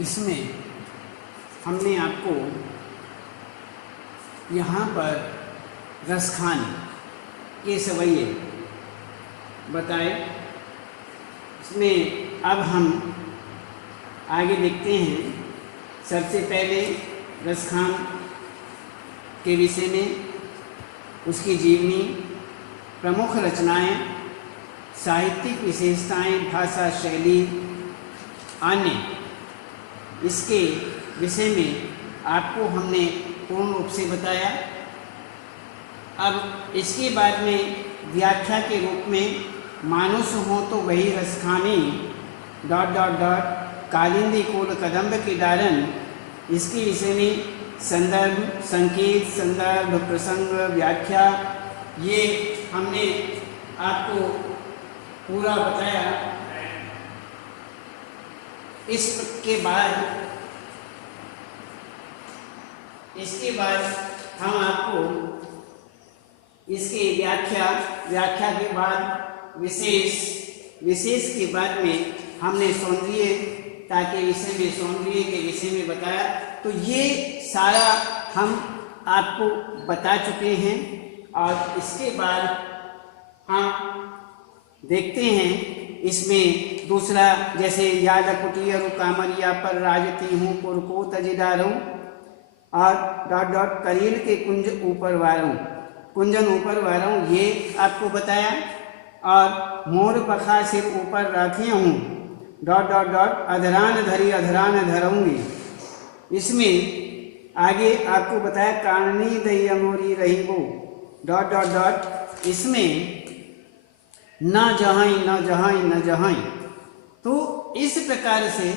इसमें हमने आपको यहाँ पर रसखान के सवैये बताए। इसमें अब हम आगे देखते हैं। सबसे पहले रसखान के विषय में, उसकी जीवनी, प्रमुख रचनाएं, साहित्यिक विशेषताएं, भाषा शैली, अन्य इसके विषय में आपको हमने पूर्ण रूप से बताया। अब इसके बाद में व्याख्या के रूप में मानुष हो तो वही रसखानी ... कालिंदी कुल कदम्ब के दारन, इसके विषय में संदर्भ, संकेत, संदर्भ, प्रसंग, व्याख्या, ये हमने आपको पूरा बताया। इसके बाद हम आपको इसकी व्याख्या के बाद विशेष के बाद में हमने सौंदर्यता के विषय में, सौंदर्य के विषय में बताया। तो ये सारा हम आपको बता चुके हैं। और इसके बाद हम देखते हैं इसमें दूसरा, जैसे याद कुटियर कामरिया पर राजती हूँ पुरको तजीदारूँ, और ... करील के कुंजन ऊपर वारूँ, ये आपको बताया। और मोर पखा सिर ऊपर रखे हूँ ... अधरान धरूंगी, इसमें आगे आपको बताया। काननी दैया मोरी रही वो ... इसमें न जहाई। तो इस प्रकार से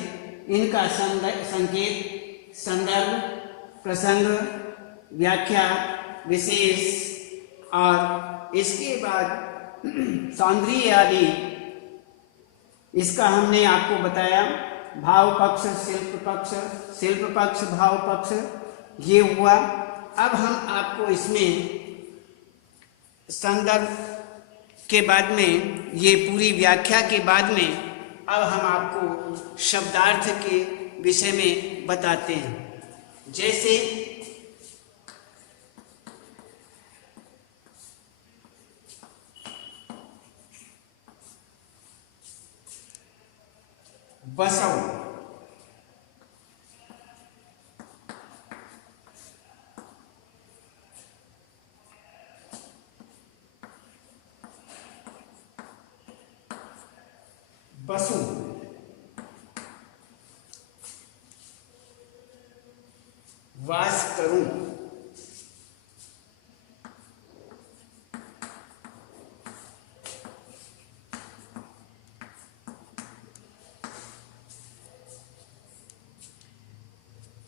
इनका संकेत, संदर्भ, प्रसंग, व्याख्या, विशेष और इसके बाद सौंदर्य आदि, इसका हमने आपको बताया। भाव पक्ष, शिल्प पक्ष, भाव पक्ष, ये हुआ। अब हम आपको इसमें संदर्भ के बाद में, ये पूरी व्याख्या के बाद में, अब हम आपको शब्दार्थ के विषय में बताते हैं। जैसे बसव, बसु, वास करूं,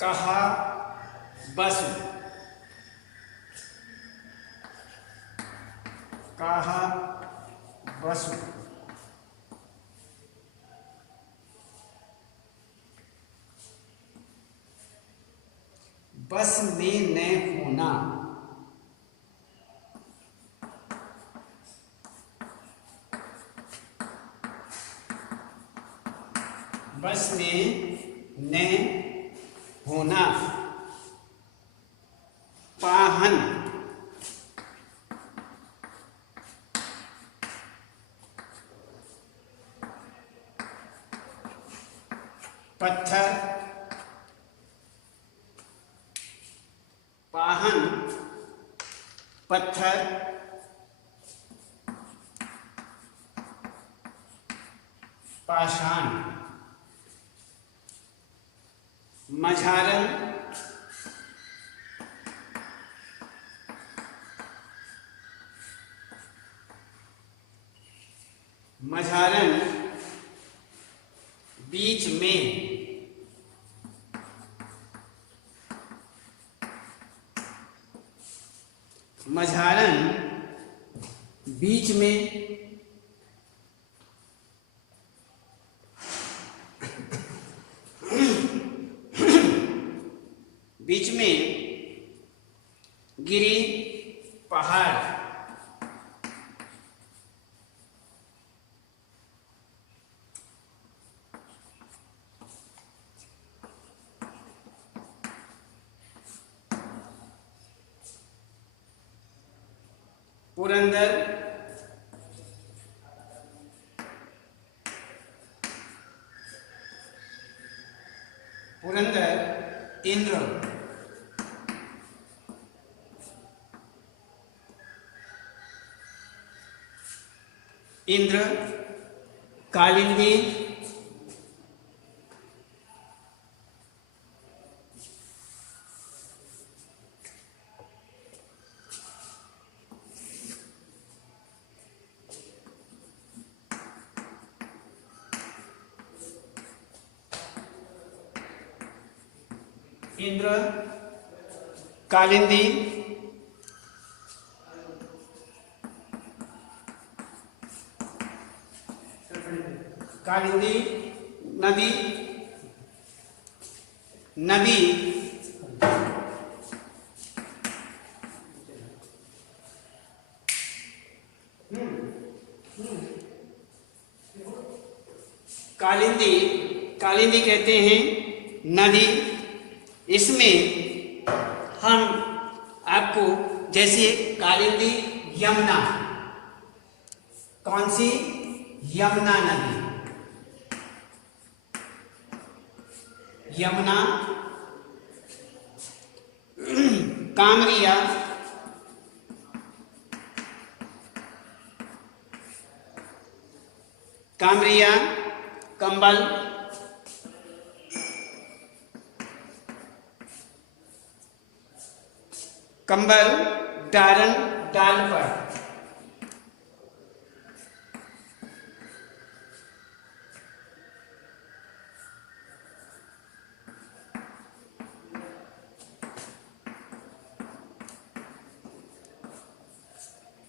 कहा बसु, कहा बसु, बस में न होना, बस में न होना, पाहन, पत्थर, पाहन, पत्थर, पाषाण, मझारन, बीच में, मझारन बीच में, बीच में, गिरी, पहाड़, पुरंदर, पुरंदर, इंद्र, इंद्र, कालिंदी, इंद्र, कालिंदी, कालिंदी, नदी, नदी, कालिंदी, कालिंदी कहते हैं नदी। इसमें हम आपको जैसे कालिंदी, यमुना, कौन सी? यमुना नदी, यमुना, कामरिया, कामरिया, कंबल, कंबल, डारन, डाल पर,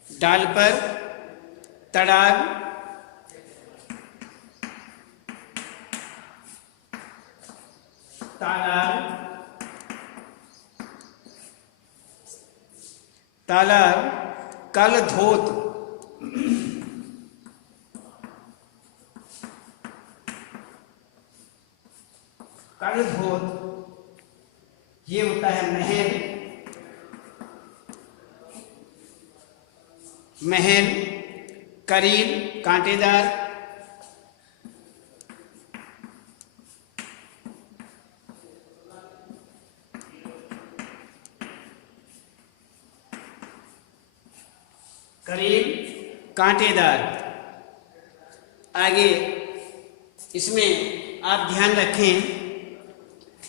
डाल पर, तड़ाग, तालाब, तालाब, कल धोत, कल धोत, ये होता है महल, महल, करील, कांटेदार, करील, कांटेदार। आगे इसमें आप ध्यान रखें,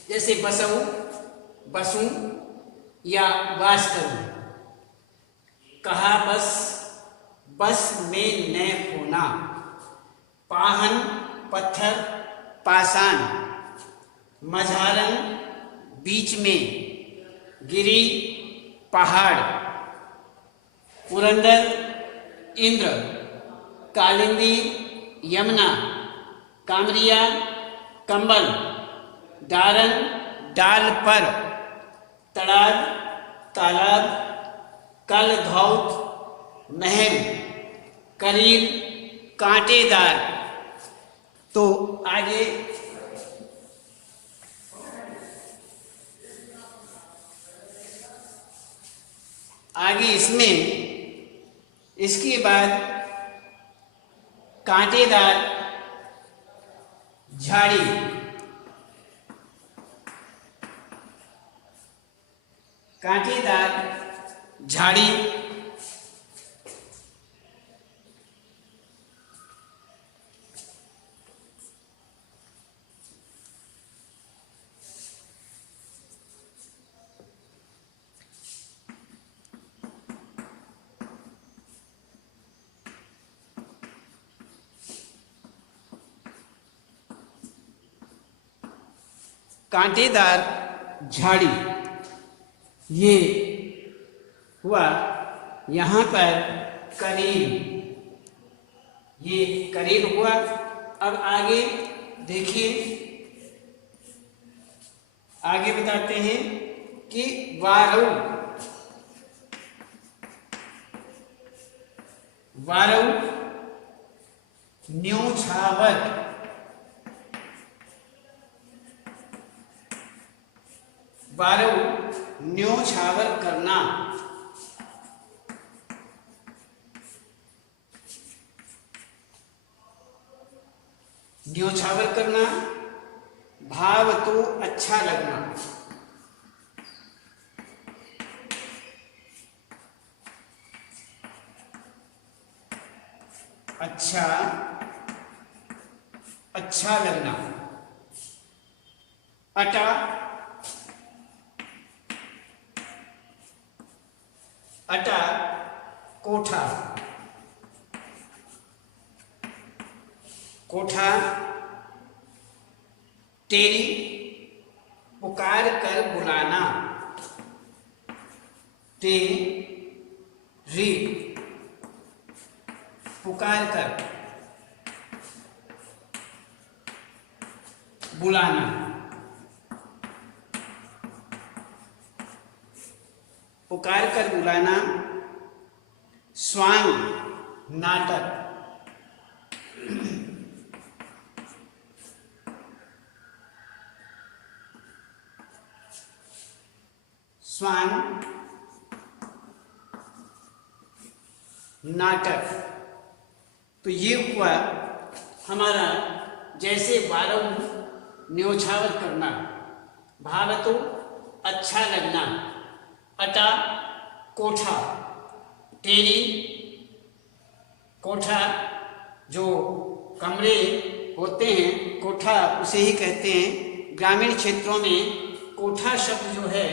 जैसे बसऊं, बसूं या वास करूं। कहा बस, बस में न होना। पाहन, पत्थर, पाषाण, मझारन, बीच में, गिरी, पहाड़, पुरंदर, इंद्र, कालिंदी, यमुना, कामरिया, कंबल, डारन, डाल पर, तड़ाग, तालाब, कल धौत, महल, करील, कांटेदार। तो आगे इसमें इसके बाद कांटेदार झाड़ी, कांटेदार झाड़ी, कांटेदार झाड़ी, ये हुआ। यहाँ पर करील, ये करील हुआ। अब आगे देखिए, आगे बताते हैं कि वारऊ, वारऊ, न्योछावर, वारऊ, न्योछावर करना। न्योछावर करना, भाव तो अच्छा लगना। अच्छा अच्छा लगना। अटा अटा कोठा, कोठा तेरी पुकार कर बुलाना, तेरी पुकार कर बुलाना। पुकार कर बुलाना। स्वांग नाटक, स्वांग नाटक। तो ये हुआ हमारा जैसे बारव न्योछावर करना, भाव तो अच्छा लगना, अटा कोठा, तेरी कोठा जो कमरे होते हैं, कोठा उसे ही कहते हैं। ग्रामीण क्षेत्रों में कोठा शब्द जो है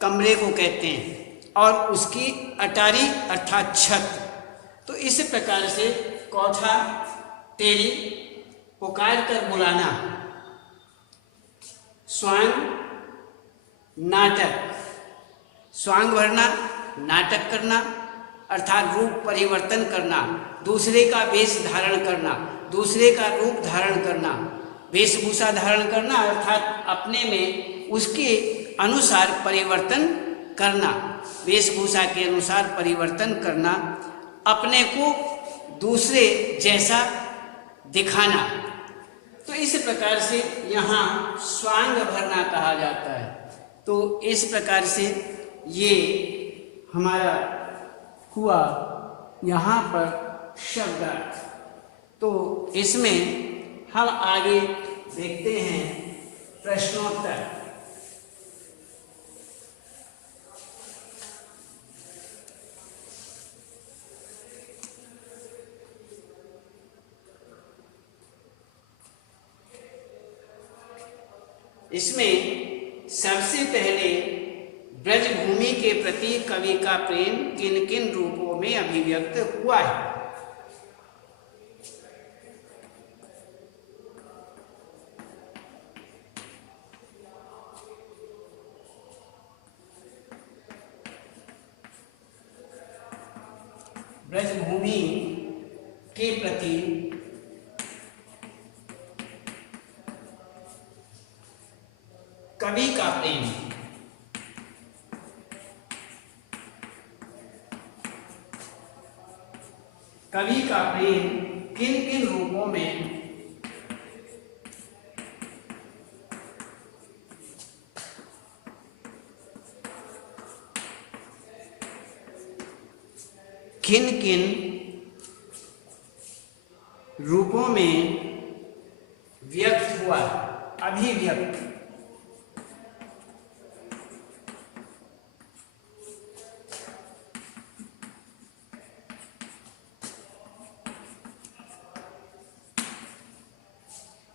कमरे को कहते हैं, और उसकी अटारी अर्थात छत। तो इस प्रकार से कोठा तेरी पुकार कर बुलाना, स्वांग नाटक, स्वांग भरना, नाटक करना अर्थात रूप परिवर्तन करना, दूसरे का वेश धारण करना, दूसरे का रूप धारण करना, वेशभूषा धारण करना अर्थात अपने में उसके अनुसार परिवर्तन करना, वेशभूषा के अनुसार परिवर्तन करना, अपने को दूसरे जैसा दिखाना। तो इस प्रकार से यहाँ स्वांग भरना कहा जाता है। तो इस प्रकार से ये हमारा हुआ यहाँ पर शब्दार्थ। तो इसमें हम आगे देखते हैं प्रश्नोत्तर। इसमें सबसे पहले ब्रजभूमि के प्रति कवि का प्रेम किन किन रूपों में अभिव्यक्त हुआ है? ब्रजभूमि के प्रति कवि का प्रेम कवि का प्रेम किन किन रूपों में किन किन रूपों में व्यक्त हुआ, अभिव्यक्त।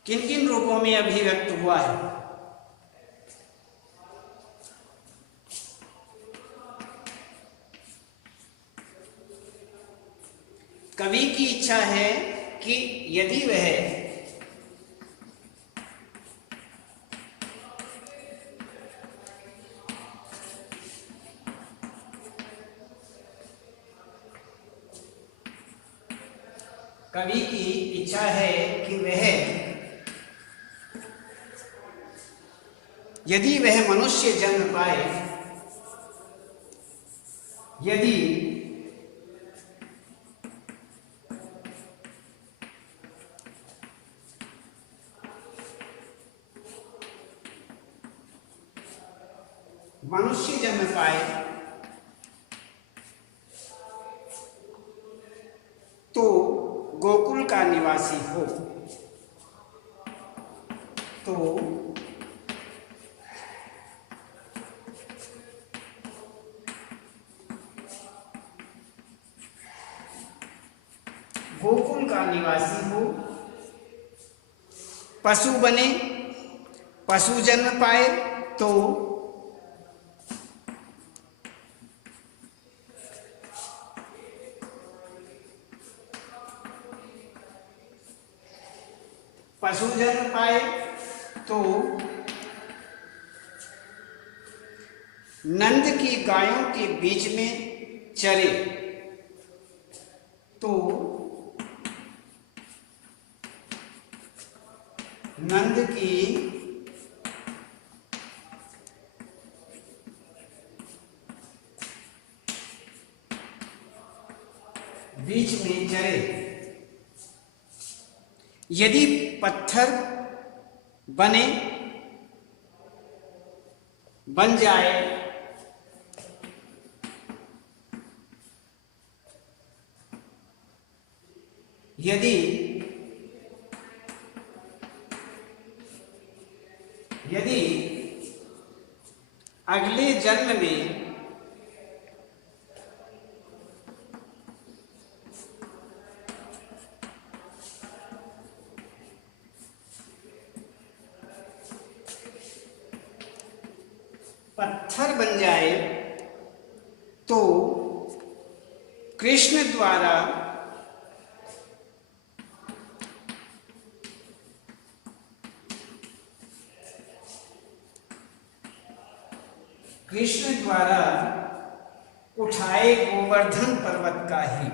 किन किन रूपों में अभिव्यक्त हुआ है? कवि की इच्छा है कि यदि वह कवि की इच्छा है कि यदि वह मनुष्य जन्म पाए, यदि मनुष्य जन्म पाए तो गोकुल का निवासी हो। का निवासी हो, पशु बने, पशु जन्म पाए तो पशु जन्म पाए तो नंद की गायों के बीच में चरे, तो नंद की बीच में चरे। यदि पत्थर बन जाए यदि अगले जन्म में पत्थर बन जाए तो कृष्ण द्वारा उठाए गोवर्धन पर्वत का ही,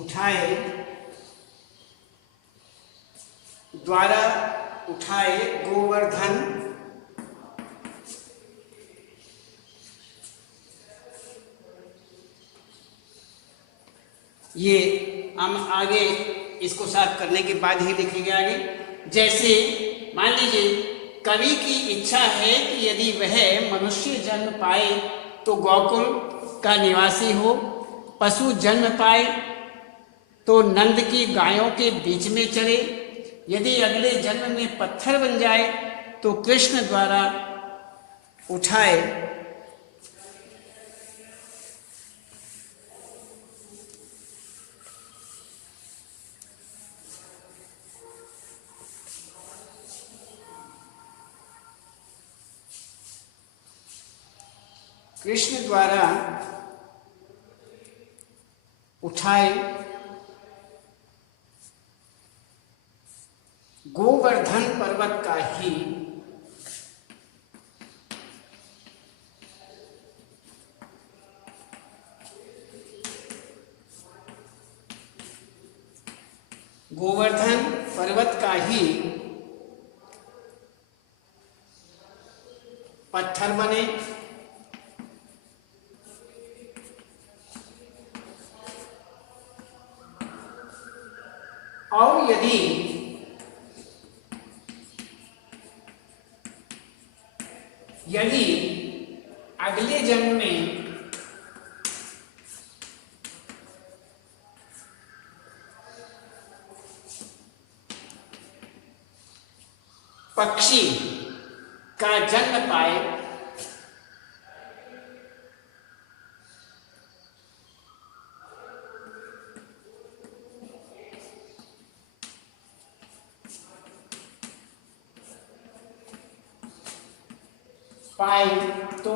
उठाए गोवर्धन ये हम आगे इसको साफ करने के बाद ही लिखेंगे आगे। जैसे मान लीजिए कवि की इच्छा है कि यदि वह मनुष्य जन्म पाए तो गोकुल का निवासी हो, पशु जन्म पाए तो नंद की गायों के बीच में चरे, यदि अगले जन्म में पत्थर बन जाए तो कृष्ण द्वारा उठाए गोवर्धन पर्वत का ही पत्थर बने, और यदि अगले जन्म में पक्षी का जन्म पाए तो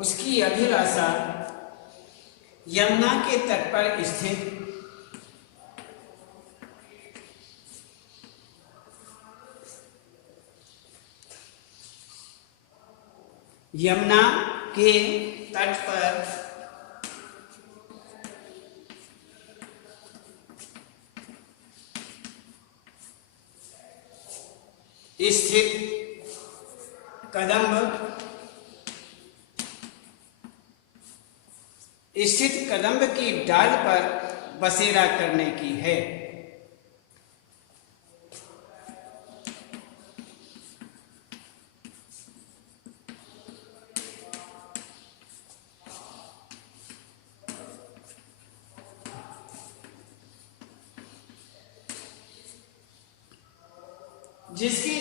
उसकी अभिलाषा यमुना के तट पर स्थित यमुना के तट पर स्थित कदम्ब की डाल पर बसेरा करने की है। जिसके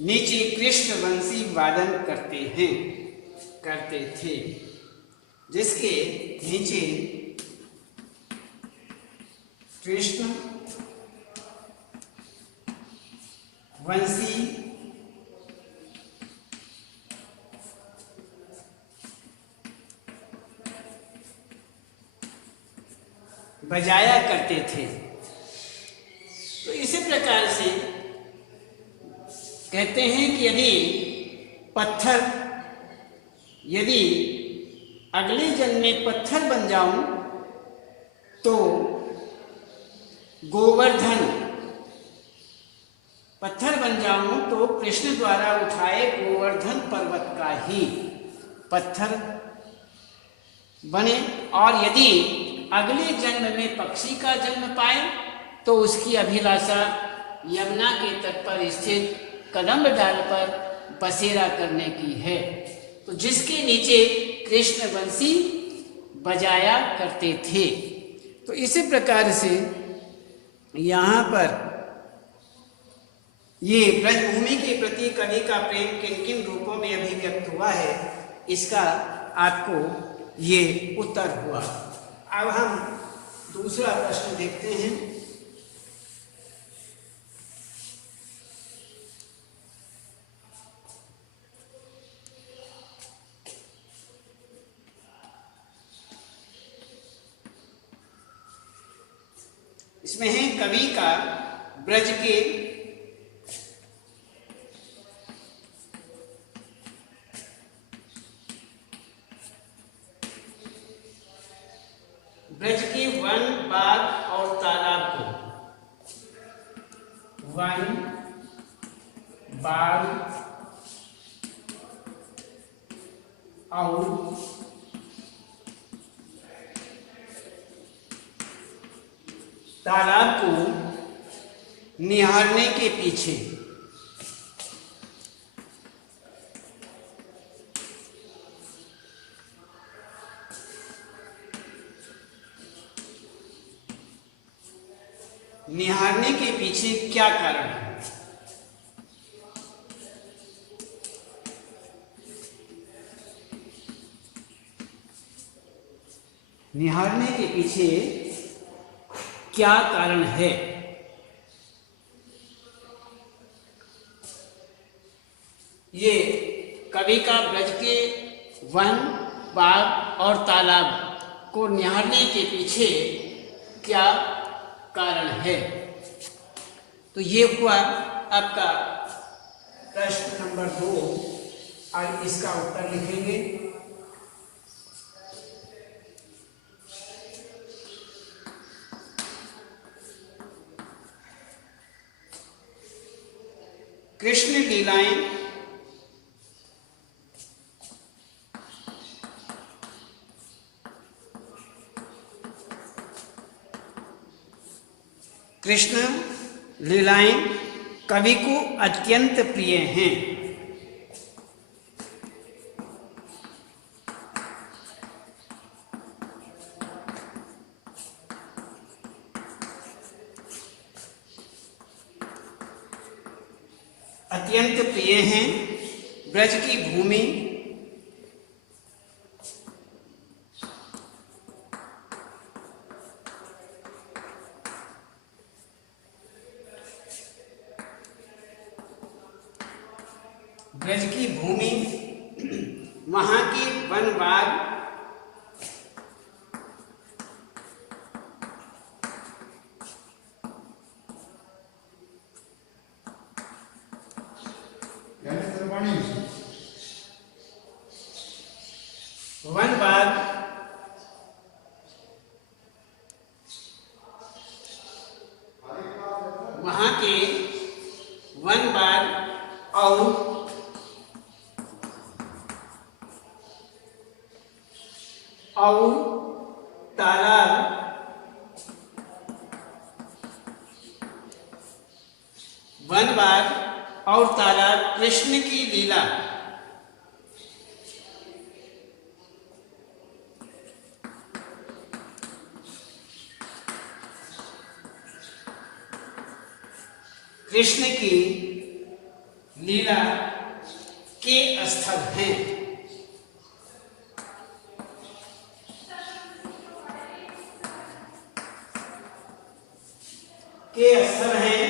नीचे कृष्ण वंशी वादन करते थे, जिसके नीचे कृष्ण वंशी बजाया करते थे। तो इसी प्रकार से कहते हैं कि यदि अगले जन्म में पत्थर बन जाऊं तो कृष्ण द्वारा उठाए गोवर्धन पर्वत का ही पत्थर बने, और यदि अगले जन्म में पक्षी का जन्म पाए तो उसकी अभिलाषा यमुना के तट पर स्थित कदम्ब डाल पर बसेरा करने की है। तो जिसके नीचे कृष्ण वंशी बजाया करते थे। तो इसी प्रकार से यहाँ पर ये ब्रजभूमि के प्रति कवि का प्रेम किन किन रूपों में अभिव्यक्त हुआ है, इसका आपको ये उत्तर हुआ। अब हम दूसरा प्रश्न देखते हैं। इसमें है कवि का ब्रज के वन, बाग और तालाब को, वन, बाग और तालाब को निहारने के पीछे क्या कारण है? निहारने के पीछे क्या कारण है? ये कवि का ब्रज के वन, बाग और तालाब को निहारने के पीछे क्या कारण है? तो ये हुआ आपका प्रश्न नंबर 2, और इसका उत्तर लिखेंगे। कृष्ण लीलाएं कवि को अत्यंत प्रिय हैं। अत्यंत प्रिय हैं। ब्रज की भूमि वहाँ के वन, बाग वहाँ के वन, बाग और तालाब वन, बाग और तालाब कृष्ण की लीला। कृष्ण की लीला के स्थल हैं। के स्थल हैं।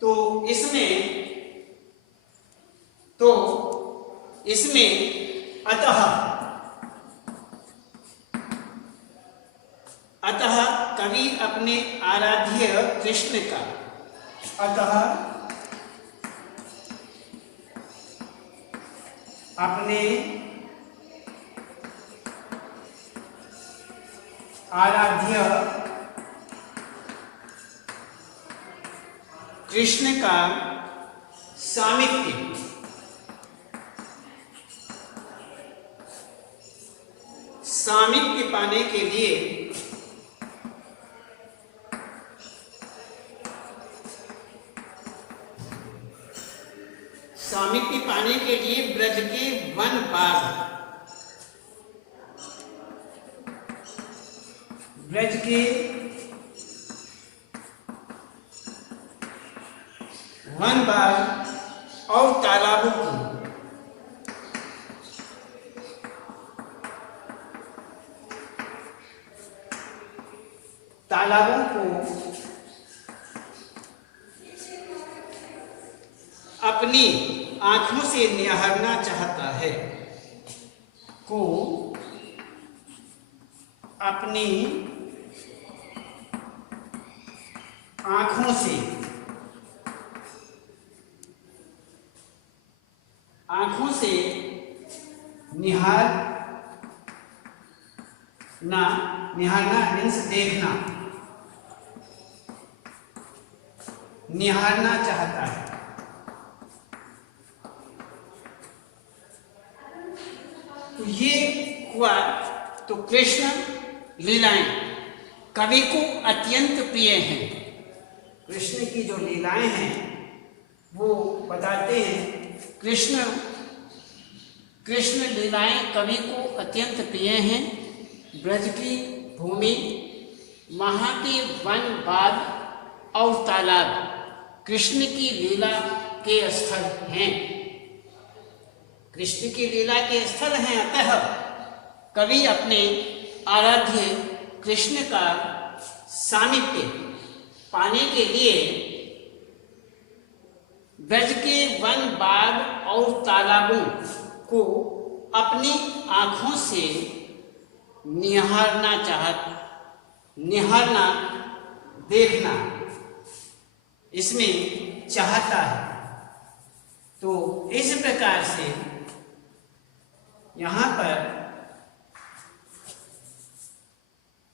तो इसमें अतः कवि अपने आराध्य कृष्ण का अपने आराध्य कृष्ण का सामीप्य पाने के लिए ब्रज के वन बाग और तालाबों को अपनी आंखों से निहारना चाहता है। अपनी आंखों से निहारना मीन्स देखना, निहारना चाहता है। तो ये हुआ। तो कृष्ण लीलाएं कवि को अत्यंत प्रिय हैं। कृष्ण की जो लीलाएं हैं वो बताते हैं। कृष्ण लीलाएं कवि को अत्यंत प्रिय हैं। ब्रज की भूमि, वहाँ के वन बाग और तालाब कृष्ण की लीला के स्थल हैं। कृष्ण की लीला के स्थल हैं। अतः कवि अपने आराध्य कृष्ण का सामीप्य पाने के लिए ब्रज के वन बाग और तालाबों को अपनी आंखों से निहारना देखना इसमें चाहता है। तो इस प्रकार से यहाँ पर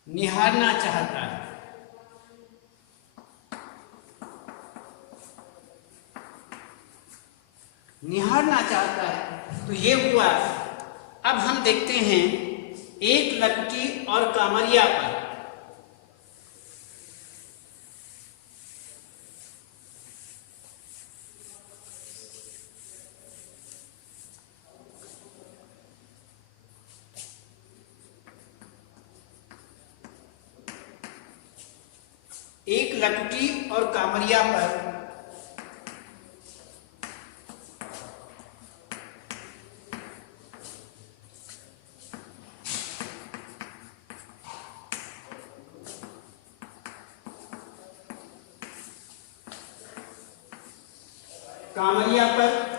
निहारना चाहता है। तो ये हुआ। अब हम देखते हैं एक लकटी और कामरिया पर। एक लकटी और कामरिया पर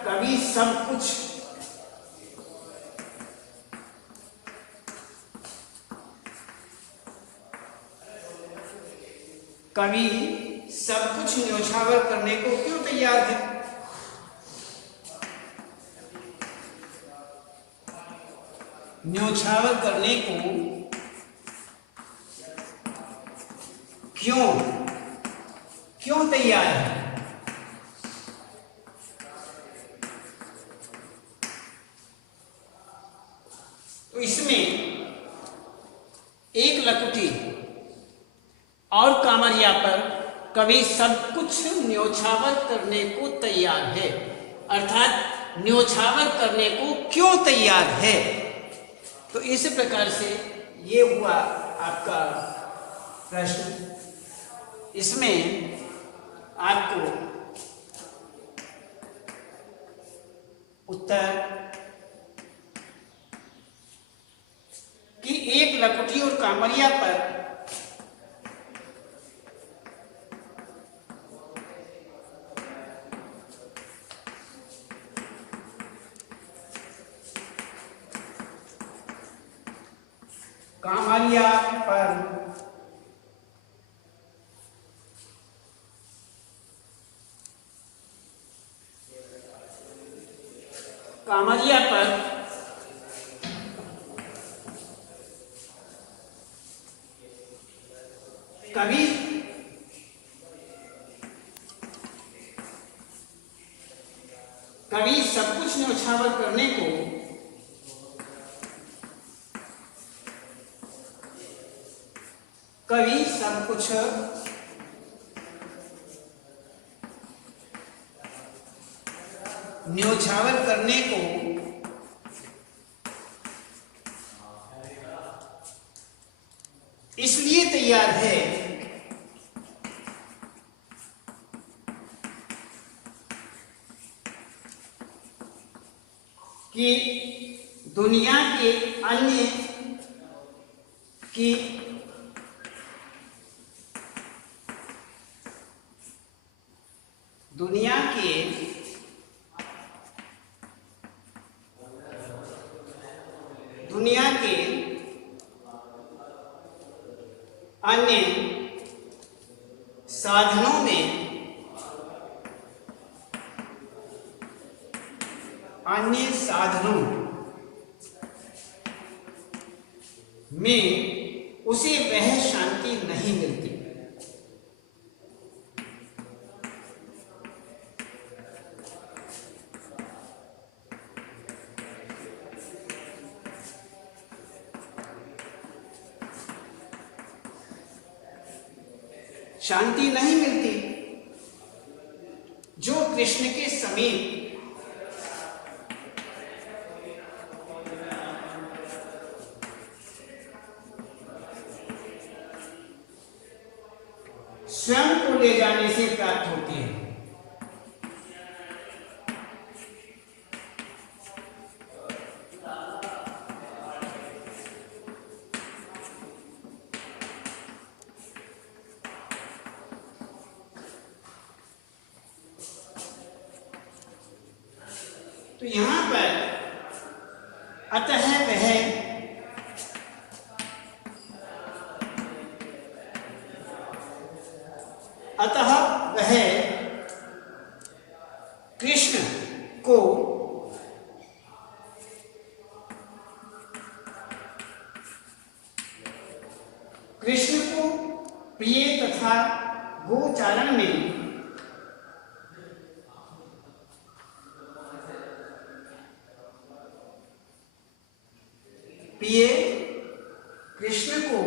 कवि सब कुछ न्योछावर करने को क्यों तैयार है? न्योछावर करने को क्यों तैयार है? तो इसमें एक लकुटी और कामरिया पर कवि सब कुछ न्योछावर करने को तैयार है, अर्थात न्योछावर करने को क्यों तैयार है। तो इस प्रकार से ये हुआ आपका प्रश्न। इसमें आपको उत्तर कि एक लकुटी और कांवरिया पर कांवरिया पर कवि सब कुछ न्योछावर करने को न्योछावर करने को इसलिए तैयार है कि दुनिया के अन्य की दुनिया के अन्य साधनों में उसे वह शांति नहीं मिलती। शांति नहीं मिलती जो कृष्ण के समीप स्वयं को ले जाने से प्राप्त होती है। तो यहां पर अतः वह कृष्ण को प्रिय तथा गोचारण में कृष्ण को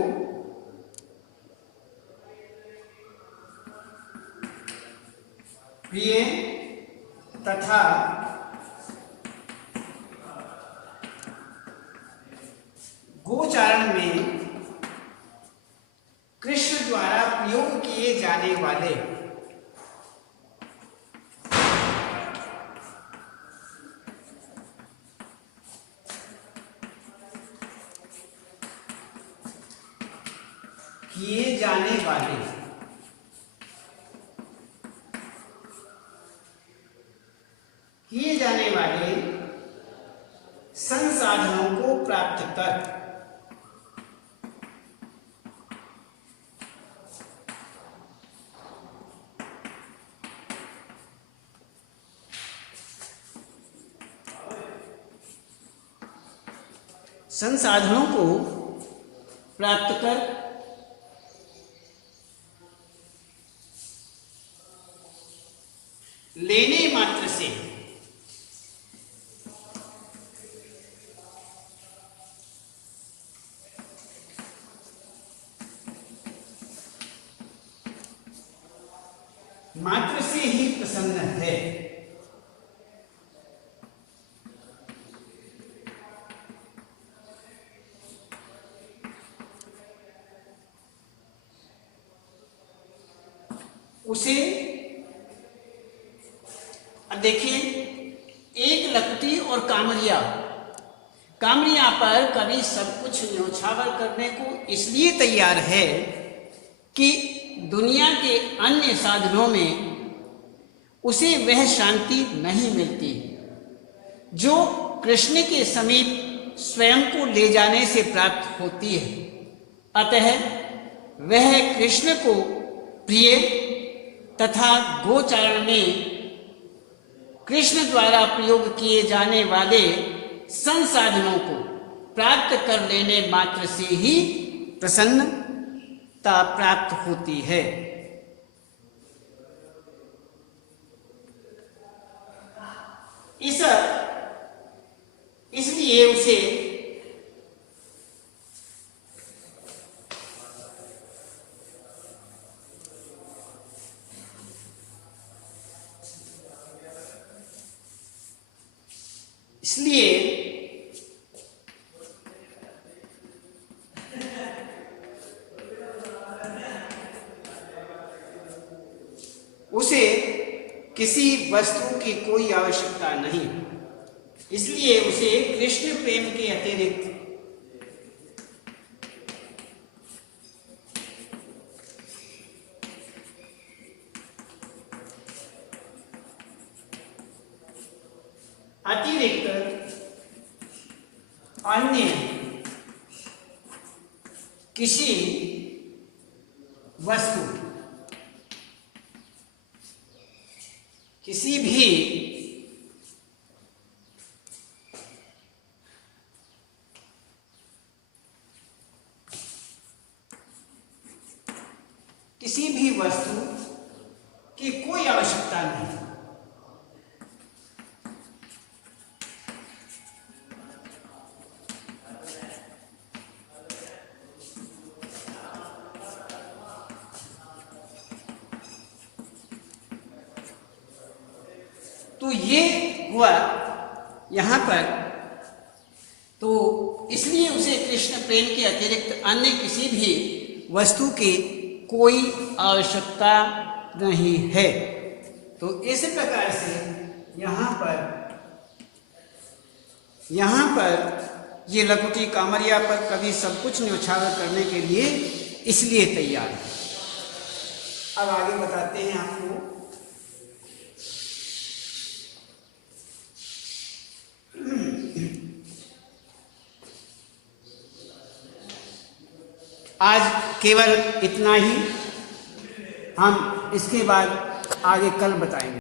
प्रिय तथा गोचारण में कृष्ण द्वारा प्रयोग किए जाने वाले संसाधनों को प्राप्त कर लेने मात्र से मात्र से ही प्रसन्न है। उसे अब देखिए, एक लकड़ी और कामरिया, कामरिया पर कभी सब कुछ न्यौछावर करने को इसलिए तैयार है कि दुनिया के अन्य साधनों में उसे वह शांति नहीं मिलती जो कृष्ण के समीप स्वयं को ले जाने से प्राप्त होती है। अतः वह कृष्ण को प्रिय तथा गोचारण में कृष्ण द्वारा प्रयोग किए जाने वाले संसाधनों को प्राप्त कर लेने मात्र से ही प्रसन्नता प्राप्त होती है। इसलिए उसे किसी वस्तु की कोई आवश्यकता नहीं, इसलिए उसे कृष्ण प्रेम के अतिरिक्त अन्य किसी वस्तु, किसी भी वस्तु की कोई आवश्यकता नहीं। तो ये हुआ यहां पर। तो इसलिए उसे कृष्ण प्रेम के अतिरिक्त अन्य किसी भी वस्तु की कोई आवश्यकता नहीं है। तो इस प्रकार से यहाँ पर ये लकुटी कामरिया पर कभी सब कुछ न्यौछावर करने के लिए इसलिए तैयार है। अब आगे बताते हैं आपको। आज केवल इतना ही, हम इसके बाद आगे कल बताएंगे।